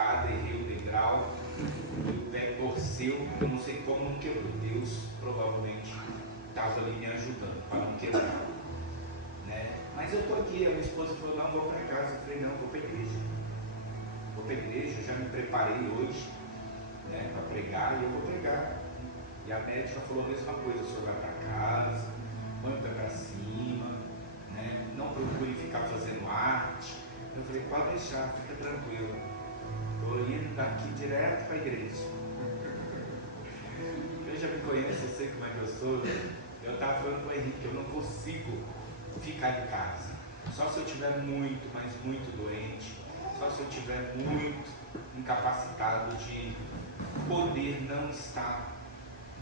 escada, errei o degrau, o pé torceu, eu não sei como não quebrou. Deus provavelmente estava ali me ajudando para não quebrar, né? Mas eu estou aqui, a minha esposa falou, não, vou para casa. Eu falei, não, vou para a igreja. Vou para a igreja, eu já me preparei hoje, né, para pregar, e eu vou pregar. E a médica falou a mesma coisa, o senhor vai para casa, põe o pé para cima, né, não procure ficar fazendo arte. Eu falei, pode deixar, fica tranquilo. Estou indo daqui direto para a igreja. Quem já me conhece, eu sei como é que eu sou. Eu estava falando com o Henrique, eu não consigo ficar em casa. Só se eu estiver muito, mas muito doente. Só se eu estiver muito incapacitado de poder não estar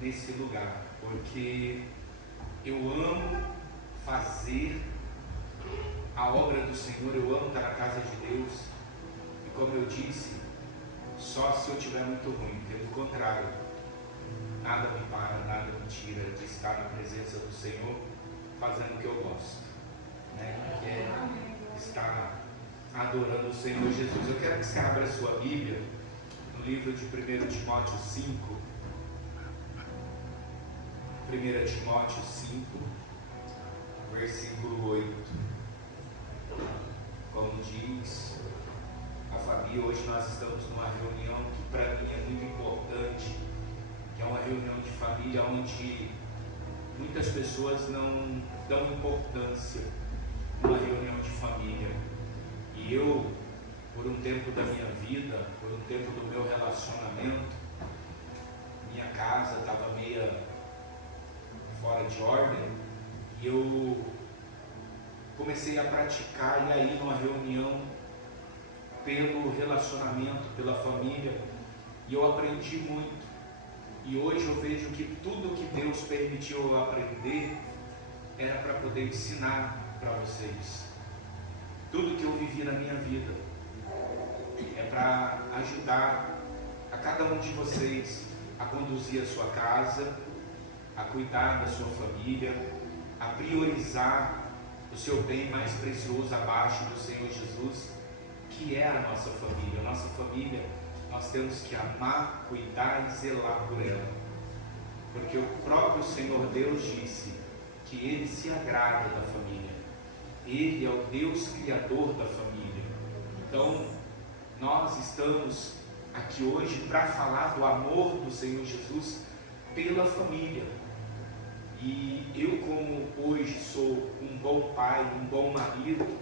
nesse lugar. Porque eu amo fazer a obra do Senhor, eu amo estar na casa de Deus. E como eu disse, só se eu estiver muito ruim. Pelo contrário, nada me para, nada me tira de estar na presença do Senhor, fazendo o que eu gosto, né? Que é estar adorando o Senhor Jesus. Eu quero que você abra a sua Bíblia no livro de 1 Timóteo 5. 1 Timóteo 5, versículo 8. Como diz a Fabi, hoje nós estamos numa reunião que para mim é muito importante, que é uma reunião de família onde muitas pessoas não dão importância numa reunião de família. E eu, por um tempo da minha vida, por um tempo do meu relacionamento, minha casa estava meia fora de ordem, e eu comecei a praticar e aí numa reunião pelo relacionamento, pela família, e eu aprendi muito. E hoje eu vejo que tudo que Deus permitiu eu aprender era para poder ensinar para vocês. Tudo que eu vivi na minha vida é para ajudar a cada um de vocês a conduzir a sua casa, a cuidar da sua família, a priorizar o seu bem mais precioso abaixo do Senhor Jesus, que é a nossa família. A nossa família, nós temos que amar, cuidar e zelar por ela, porque o próprio Senhor Deus disse que Ele se agrada da família. Ele é o Deus Criador da família. Então, nós estamos aqui hoje para falar do amor do Senhor Jesus pela família. E eu, como hoje sou um bom pai, um bom marido,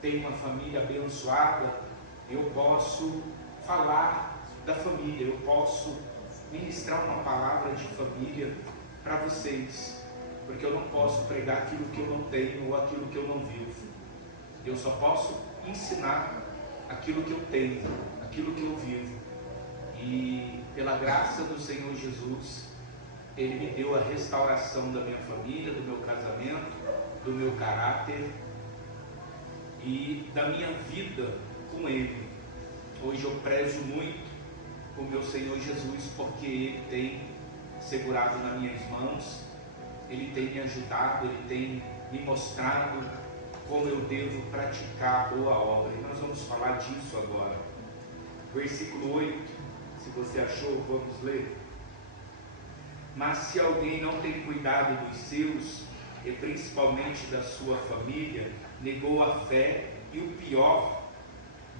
tenho uma família abençoada, eu posso falar da família, eu posso ministrar uma palavra de família para vocês, porque eu não posso pregar aquilo que eu não tenho ou aquilo que eu não vivo. Eu só posso ensinar aquilo que eu tenho, aquilo que eu vivo. E pela graça do Senhor Jesus, Ele me deu a restauração da minha família, do meu casamento, do meu caráter e da minha vida com Ele. Hoje eu prezo muito o meu Senhor Jesus, porque Ele tem segurado nas minhas mãos, Ele tem me ajudado, Ele tem me mostrado como eu devo praticar a boa obra. E nós vamos falar disso agora. Versículo 8, se você achou, vamos ler. Mas se alguém não tem cuidado dos seus, e principalmente da sua família, negou a fé, e o pior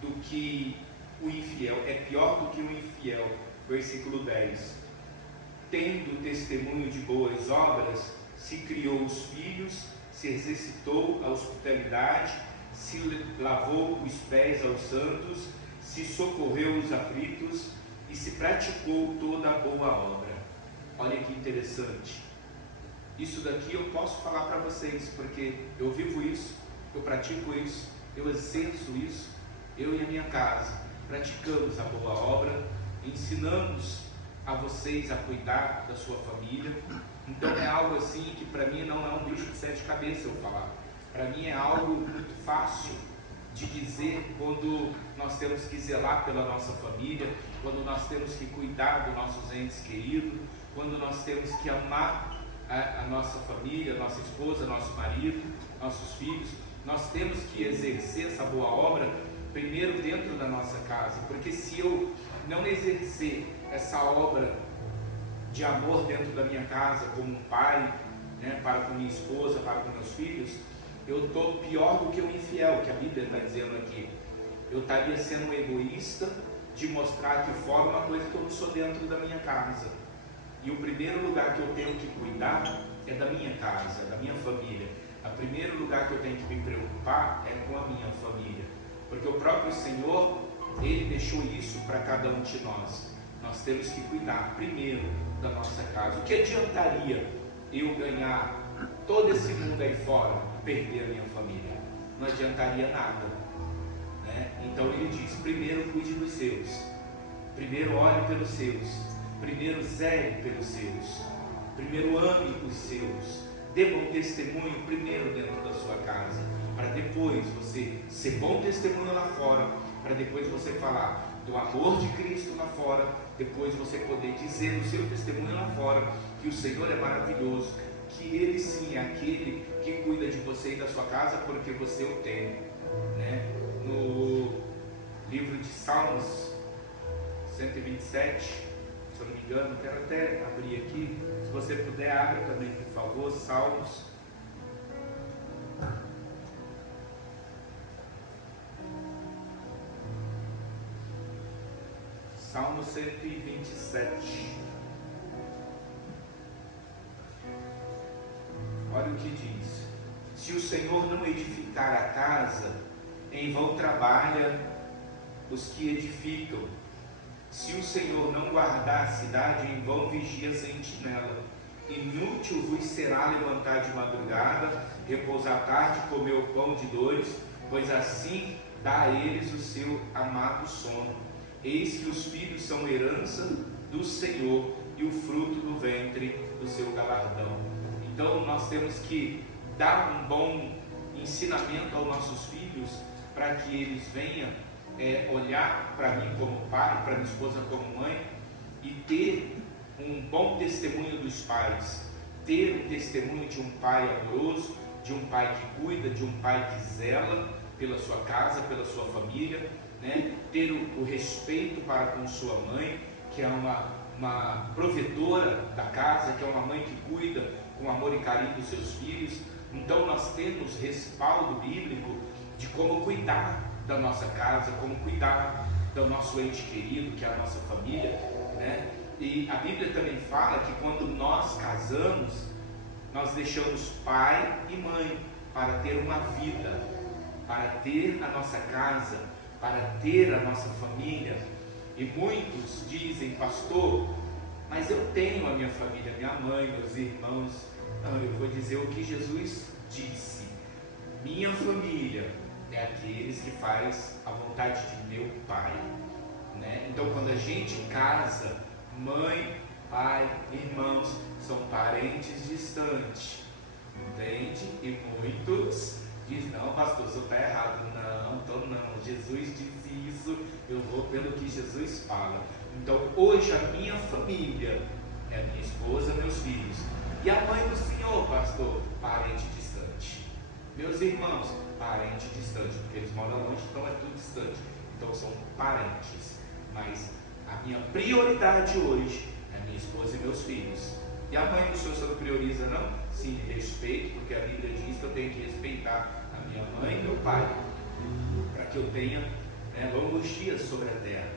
do que o infiel, é pior do que o infiel. Versículo 10. Tendo testemunho de boas obras, se criou os filhos, se exercitou a hospitalidade, se lavou os pés aos santos, se socorreu os aflitos e se praticou toda a boa obra. Olha que interessante. Isso daqui eu posso falar para vocês, porque eu vivo isso, eu pratico isso, eu exerço isso, eu e a minha casa praticamos a boa obra, ensinamos a vocês a cuidar da sua família. Então é algo assim que para mim não é um bicho de sete cabeças eu falar. Para mim é algo muito fácil de dizer quando nós temos que zelar pela nossa família, quando nós temos que cuidar dos nossos entes queridos, quando nós temos que amar a nossa família, nossa esposa, nosso marido, nossos filhos. Nós temos que exercer essa boa obra primeiro dentro da nossa casa, porque se eu não exercer essa obra de amor dentro da minha casa, como um pai, né, para com minha esposa, para com meus filhos, eu estou pior do que o infiel, que a Bíblia está dizendo aqui. Eu estaria sendo um egoísta de mostrar aqui fora uma coisa que eu não sou dentro da minha casa. E o primeiro lugar que eu tenho que cuidar é da minha casa, da minha família. O primeiro lugar que eu tenho que me preocupar é com a minha família, porque o próprio Senhor, Ele deixou isso para cada um de nós. Nós temos que cuidar primeiro da nossa casa. O que adiantaria eu ganhar todo esse mundo aí fora e perder a minha família? Não adiantaria nada, né? Então Ele diz, primeiro cuide dos seus, primeiro ore pelos seus, primeiro zele pelos seus, primeiro ame os seus, dê bom testemunho primeiro dentro da sua casa, para depois você ser bom testemunho lá fora, para depois você falar do amor de Cristo lá fora, depois você poder dizer no seu testemunho lá fora que o Senhor é maravilhoso, que Ele sim é aquele que cuida de você e da sua casa, porque você o tem, né? No livro de Salmos 127, se eu não me engano, quero até abrir aqui, se você puder, abra também, por favor, Salmos. Salmo 127. Olha o que diz: se o Senhor não edificar a casa, em vão trabalha os que edificam. Se o Senhor não guardar a cidade, em vão vigia a sentinela. Inútil vos será levantar de madrugada, repousar à tarde, comer o pão de dores, pois assim dá a eles o seu amado sono. Eis que os filhos são herança do Senhor, e o fruto do ventre do seu galardão. Então nós temos que dar um bom ensinamento aos nossos filhos, para que eles venham olhar para mim como pai, para minha esposa como mãe, e ter um bom testemunho dos pais, ter o testemunho de um pai amoroso, de um pai que cuida, de um pai que zela pela sua casa, pela sua família, né? Ter o respeito para com sua mãe, que é uma provedora da casa, que é uma mãe que cuida com amor e carinho dos seus filhos. Então nós temos respaldo bíblico de como cuidar da nossa casa, como cuidar do nosso ente querido, que é a nossa família, né? E a Bíblia também fala que quando nós casamos, nós deixamos pai e mãe para ter uma vida, para ter a nossa casa, para ter a nossa família. E muitos dizem, pastor, mas eu tenho a minha família, minha mãe, meus irmãos. Não, eu vou dizer o que Jesus disse: minha família é aqueles que faz a vontade de meu Pai, né? Então quando a gente casa, mãe, pai, irmãos são parentes distantes, entende? E muitos dizem, não pastor, o senhor está errado. Não, Jesus disse isso, eu vou pelo que Jesus fala. Então hoje a minha família é a minha esposa, meus filhos, e a mãe do Senhor, pastor, parente distante. Meus irmãos, parente distante, porque eles moram longe, então é tudo distante. Então são parentes. Mas a minha prioridade hoje é minha esposa e meus filhos. E a mãe do Senhor, você não prioriza, não? Sim, respeito, porque a Bíblia diz que eu tenho que respeitar a minha mãe e meu pai, para que eu tenha, né, longos dias sobre a terra.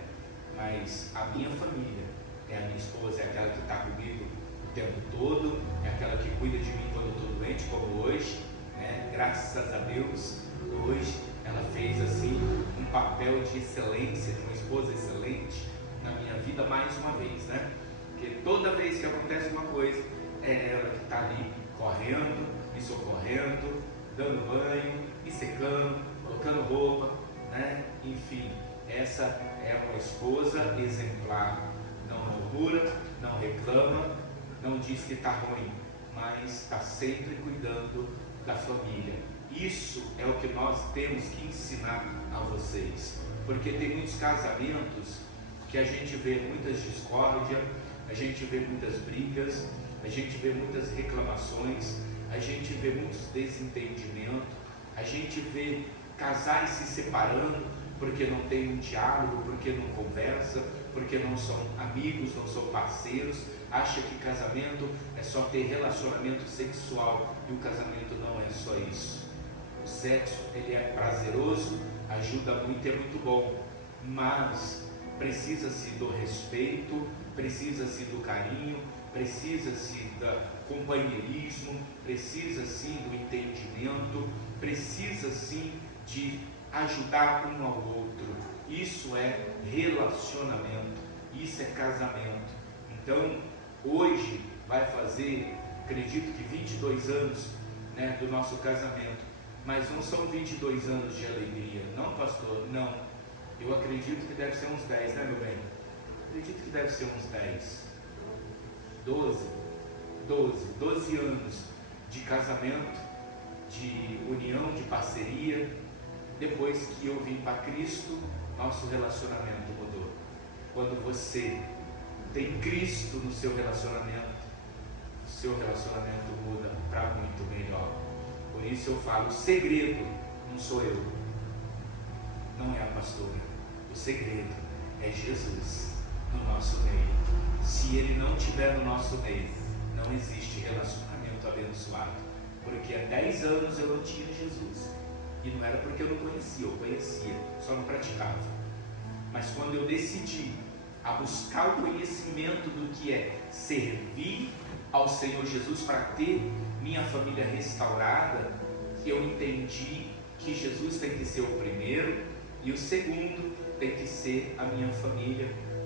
Mas a minha família é a minha esposa, é aquela que está comigo o tempo todo, é aquela que cuida de mim quando eu estou doente, como hoje, né? Graças a Deus, hoje ela fez assim um papel de excelência, de uma esposa excelente na minha vida mais uma vez, né? Porque toda vez que acontece uma coisa, é ela que está ali correndo, me socorrendo, dando banho, me secando, colocando roupa, né? Enfim, essa é uma esposa exemplar. Não murmura, não reclama, não diz que está ruim, mas está sempre cuidando da família. Isso é o que nós temos que ensinar a vocês, porque tem muitos casamentos que a gente vê muitas discórdias, a gente vê muitas brigas, a gente vê muitas reclamações, a gente vê muitos desentendimentos, a gente vê casais se separando porque não tem um diálogo, porque não conversa, porque não são amigos, não são parceiros, acha que casamento é só ter relacionamento sexual, e o casamento não é só isso. O sexo, ele é prazeroso, ajuda muito, é muito bom, mas precisa-se do respeito, precisa-se do carinho, precisa-se do companheirismo, precisa-se do entendimento, precisa-se de ajudar um ao outro. Isso é relacionamento, isso é casamento. Então, hoje vai fazer, acredito que 22 anos, né, do nosso casamento, mas não são 22 anos de alegria, não, pastor, não. Eu acredito que deve ser uns 10, né, meu bem? Acredito que deve ser uns 10, 12 anos de casamento, de união, de parceria. Depois que eu vim para Cristo, nosso relacionamento mudou. Quando você tem Cristo no seu relacionamento, o seu relacionamento muda para muito melhor. Por isso eu falo, o segredo não sou eu, não é a pastora. O segredo é Jesus no nosso meio. Se Ele não estiver no nosso meio, não existe relacionamento abençoado. Porque há 10 anos eu não tinha Jesus. E não era porque eu não conhecia, eu conhecia, só não praticava. Mas quando eu decidi a buscar o conhecimento do que é servir ao Senhor Jesus para ter minha família restaurada, eu entendi que Jesus tem que ser o primeiro e o segundo tem que ser a minha família,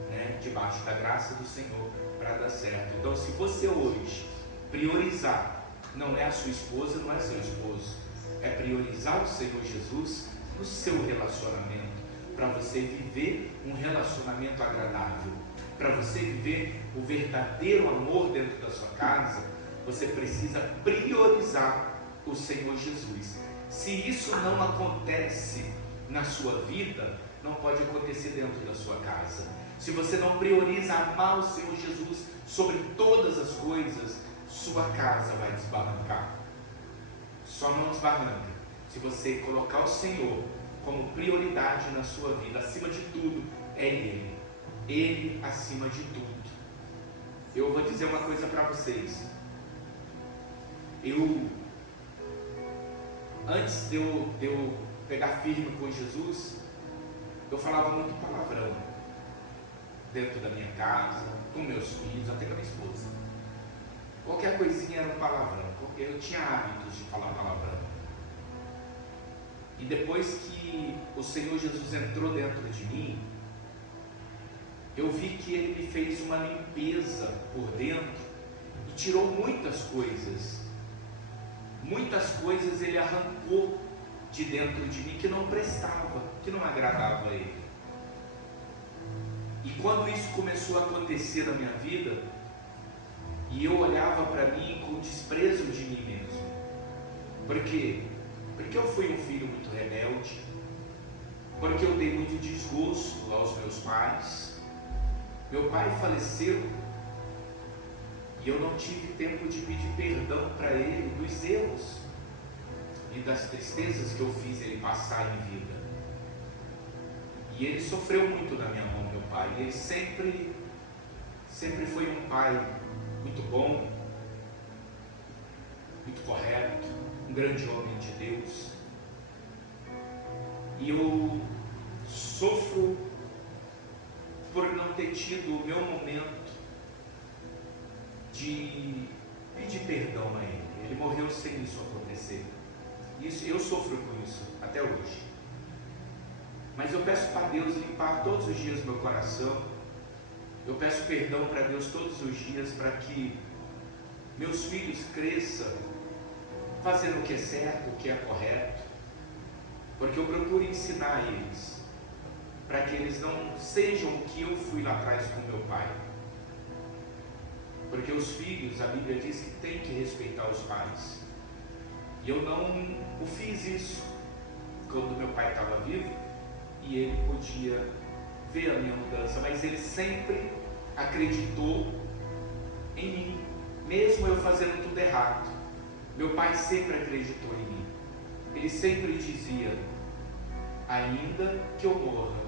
né, debaixo da graça do Senhor, para dar certo. Então, se você hoje priorizar, não é a sua esposa, não é seu esposo, é priorizar o Senhor Jesus no seu relacionamento, para você viver um relacionamento agradável, para você viver o verdadeiro amor dentro da sua casa, você precisa priorizar o Senhor Jesus. Se isso não acontece na sua vida, não pode acontecer dentro da sua casa. Se você não prioriza amar o Senhor Jesus sobre todas as coisas, sua casa vai desbarrancar. Só não desbarranca se você colocar o Senhor como prioridade na sua vida. Acima de tudo é Ele. Ele acima de tudo. Eu vou dizer uma coisa para vocês. Antes de eu pegar firme com Jesus, eu falava muito palavrão dentro da minha casa, com meus filhos, até com a minha esposa. Qualquer coisinha era um palavrão, porque eu tinha hábitos de falar palavrão. E depois que o Senhor Jesus entrou dentro de mim, eu vi que Ele me fez uma limpeza por dentro e tirou muitas coisas. Muitas coisas Ele arrancou de dentro de mim que não prestava, que não agradava a Ele. E quando isso começou a acontecer na minha vida, e eu olhava para mim com desprezo de mim mesmo. Por quê? Porque eu fui um filho muito rebelde, porque eu dei muito desgosto aos meus pais. Meu pai faleceu e eu não tive tempo de pedir perdão para ele dos erros e das tristezas que eu fiz ele passar em vida. E ele sofreu muito na minha mão, meu pai. Ele sempre foi um pai muito bom, muito correto, um grande homem de Deus. E eu sofro por não ter tido o meu momento de pedir perdão a Ele. Ele morreu sem isso acontecer. Isso, eu sofro com isso até hoje. Mas eu peço para Deus limpar todos os dias meu coração. Eu peço perdão para Deus todos os dias, para que meus filhos cresçam fazendo o que é certo, o que é correto, porque eu procuro ensinar eles, para que eles não sejam o que eu fui lá atrás com meu pai. Porque os filhos, a Bíblia diz que tem que respeitar os pais, e eu não o fiz isso quando meu pai estava vivo, e ele podia ver a minha mudança, mas ele sempre acreditou em mim, mesmo eu fazendo tudo errado. Meu pai sempre acreditou em mim. Ele sempre dizia: ainda que eu morra,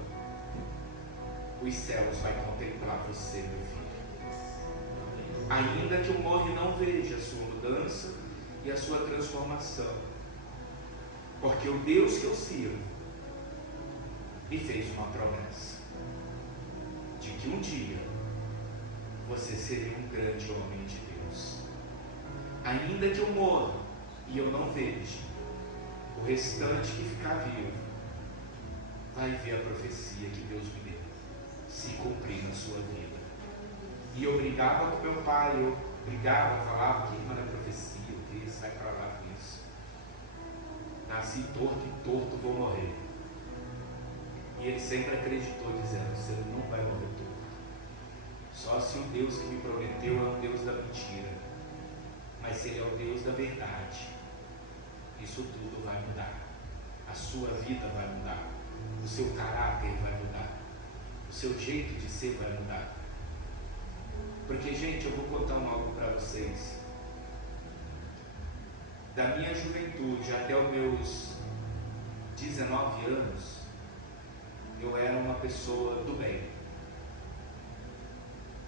os céus vai contemplar você, meu filho. Ainda que eu morra e não veja a sua mudança e a sua transformação, porque o Deus que eu sirvo me fez uma promessa de que um dia você seria um grande homem de Deus. Ainda que eu morra e eu não veja, o restante que ficar vivo vai ver a profecia que Deus me deu se cumprir na sua vida. E eu brigava com meu pai, eu brigava, falava que irmã é profecia, o que sai para lá com isso. Nasci torto e torto vou morrer. E ele sempre acreditou, dizendo: você não vai morrer torto. Só se o Deus que me prometeu é um Deus da mentira. Mas se ele é o Deus da verdade, isso tudo vai mudar. A sua vida vai mudar. O seu caráter vai mudar. O seu jeito de ser vai mudar. Porque, gente, eu vou contar algo para vocês. Da minha juventude até os meus 19 anos, eu era uma pessoa do bem.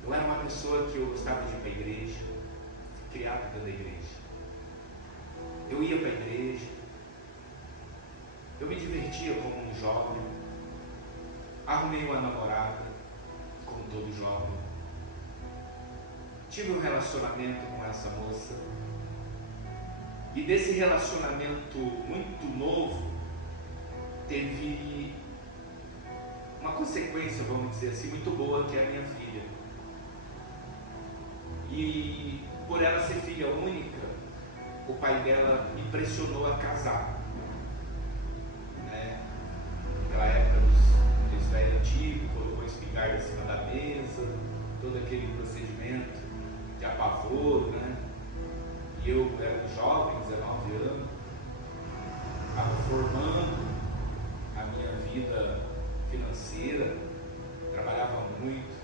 Eu era uma pessoa que eu gostava de ir para a igreja, criado dentro da igreja. Eu ia para a igreja, eu me divertia como um jovem, arrumei uma namorada, como todo jovem, tive um relacionamento com essa moça, e desse relacionamento muito novo, teve uma consequência, vamos dizer assim, muito boa, que é a minha filha. E por ela ser filha única, o pai dela me pressionou a casar. Naquela época dos velhos antigos, colocou a espingarda em cima da mesa, todo aquele procedimento de apavoro, né? E eu era um jovem, 19 anos, estava formando a minha vida financeira, trabalhava muito.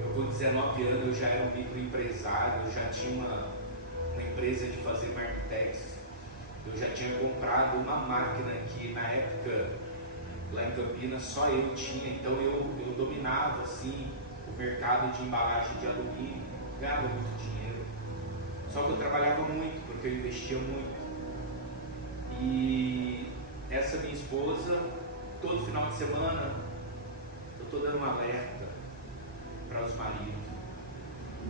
Eu com 19 anos eu já era um microempresário, eu já tinha uma empresa de fazer marmitex, eu já tinha comprado uma máquina que na época lá em Campinas só eu tinha, então eu dominava assim o mercado de embalagem de alumínio, ganhava muito dinheiro, só que eu trabalhava muito, porque eu investia muito. E essa minha esposa, todo final de semana, eu estou dando um alerta para os maridos.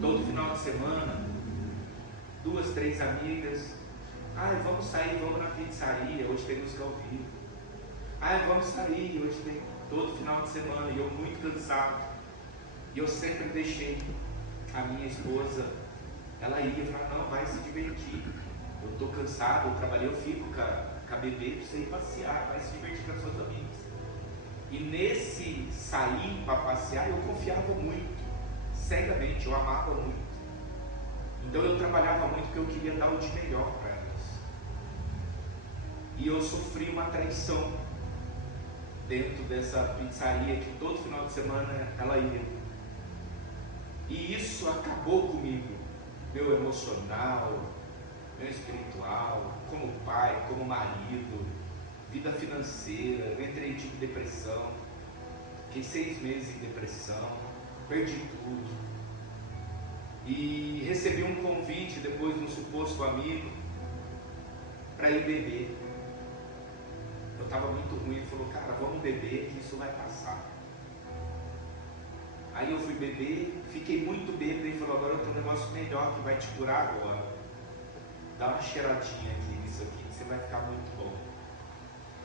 Todo final de semana, 2, 3 amigas, vamos sair, vamos na pizzaria, hoje tem música ao vivo. Vamos sair, hoje tem, todo final de semana, e eu muito cansado. E eu sempre deixei a minha esposa, ela ia falar: não, vai se divertir. Eu estou cansado, eu trabalhei, eu fico com a bebê para você ir passear, vai se divertir com as suas amigas. E nesse sair para passear, eu confiava muito, cegamente, eu amava muito. Então eu trabalhava muito porque eu queria dar o de melhor para elas. E eu sofri uma traição dentro dessa pizzaria que todo final de semana ela ia. E isso acabou comigo, meu emocional, meu espiritual, como pai, como marido, vida financeira. Eu entrei em depressão, fiquei 6 meses em depressão, perdi tudo. E recebi um convite depois de um suposto amigo para ir beber. Eu estava muito ruim, ele falou: cara, vamos beber que isso vai passar. Aí eu fui beber, fiquei muito bêbado, ele falou: agora eu tenho um negócio melhor que vai te curar agora. Dá uma cheiradinha aqui nisso aqui, que você vai ficar muito bom.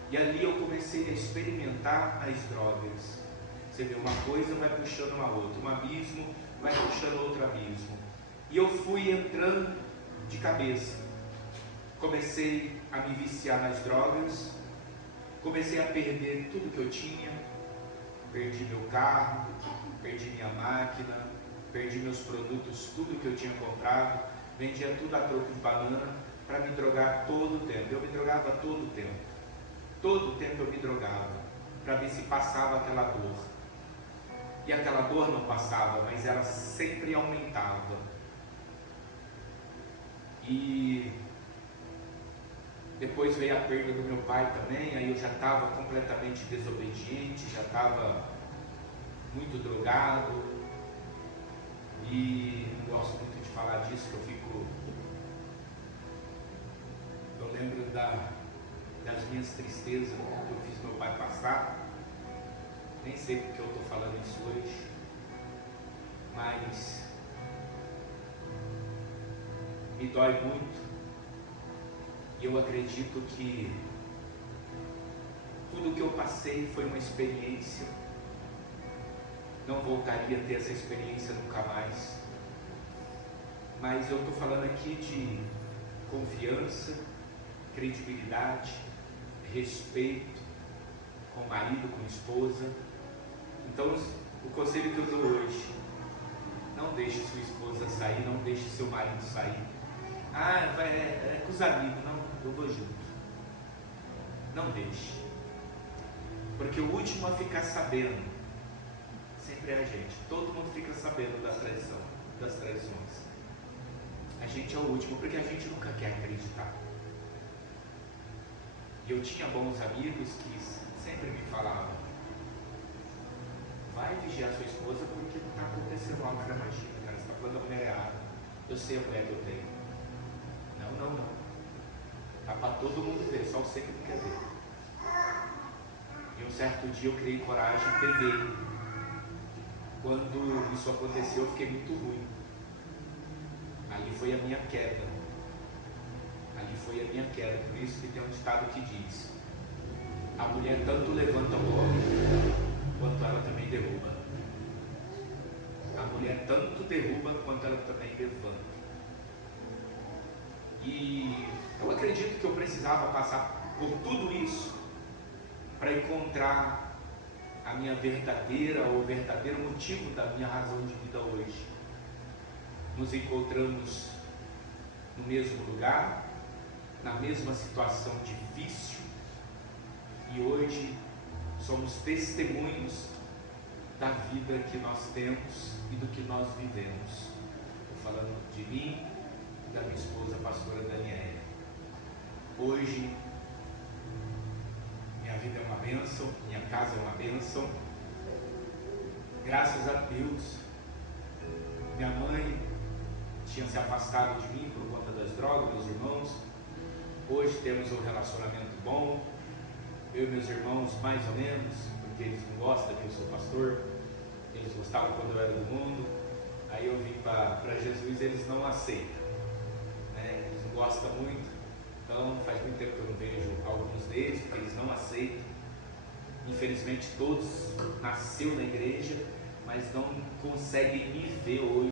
E ali eu comecei a experimentar as drogas. Você vê, uma coisa vai puxando uma outra, um abismo vai puxando outro abismo. E eu fui entrando de cabeça. Comecei a me viciar nas drogas, comecei a perder tudo que eu tinha. Perdi meu carro, perdi minha máquina, perdi meus produtos, tudo que eu tinha comprado, vendia tudo a troco de banana para me drogar todo o tempo. Eu me drogava todo o tempo. Todo o tempo eu me drogava para ver se passava aquela dor. E aquela dor não passava, mas ela sempre aumentava. E Depois veio a perda do meu pai também, aí eu já estava completamente desobediente, já estava muito drogado. E não gosto muito de falar disso, que eu lembro das minhas tristezas que eu fiz meu pai passar. Nem sei porque eu estou falando isso hoje, mas me dói muito. E eu acredito que tudo que eu passei foi uma experiência. Não voltaria a ter essa experiência nunca mais. Mas eu estou falando aqui de confiança, credibilidade, respeito com o marido, com a esposa. Então, o conselho que eu dou hoje: não deixe sua esposa sair, não deixe seu marido sair. É com os amigos. Não, eu vou junto. Não deixe. Porque o último a ficar sabendo sempre é a gente. Todo mundo fica sabendo da traição, das traições. A gente é o último, porque a gente nunca quer acreditar. E eu tinha bons amigos que sempre me falavam: vai vigiar sua esposa, porque está acontecendo algo. Cara, imagina, cara, você está falando da mulher errada. Eu sei a mulher que eu tenho. Não. Está para todo mundo ver, só você que não quer ver. E um certo dia eu criei coragem e peguei. Quando isso aconteceu, eu fiquei muito ruim. Ali foi a minha queda. Por isso que tem um ditado que diz: a mulher tanto levanta o homem, quanto ela também derruba. A mulher tanto derruba, quanto ela também levanta. E eu acredito que eu precisava passar por tudo isso para encontrar a minha verdadeira ou o verdadeiro motivo da minha razão de vida hoje. Nos encontramos no mesmo lugar, na mesma situação difícil, e hoje somos testemunhos da vida que nós temos e do que nós vivemos. Estou falando de mim e da minha esposa, a pastora Daniela. Hoje minha vida é uma bênção, minha casa é uma bênção. Graças a Deus, minha mãe tinha se afastado de mim por conta das drogas, meus irmãos. Hoje temos um relacionamento bom. Eu e meus irmãos, mais ou menos, porque eles não gostam que eu sou pastor. Eles gostavam quando eu era do mundo. Aí eu vim para Jesus e eles não aceitam, né? Eles não gostam muito. Então faz muito tempo que eu não vejo alguns deles, porque eles não aceitam. Infelizmente todos nasceram na igreja, mas não conseguem me ver hoje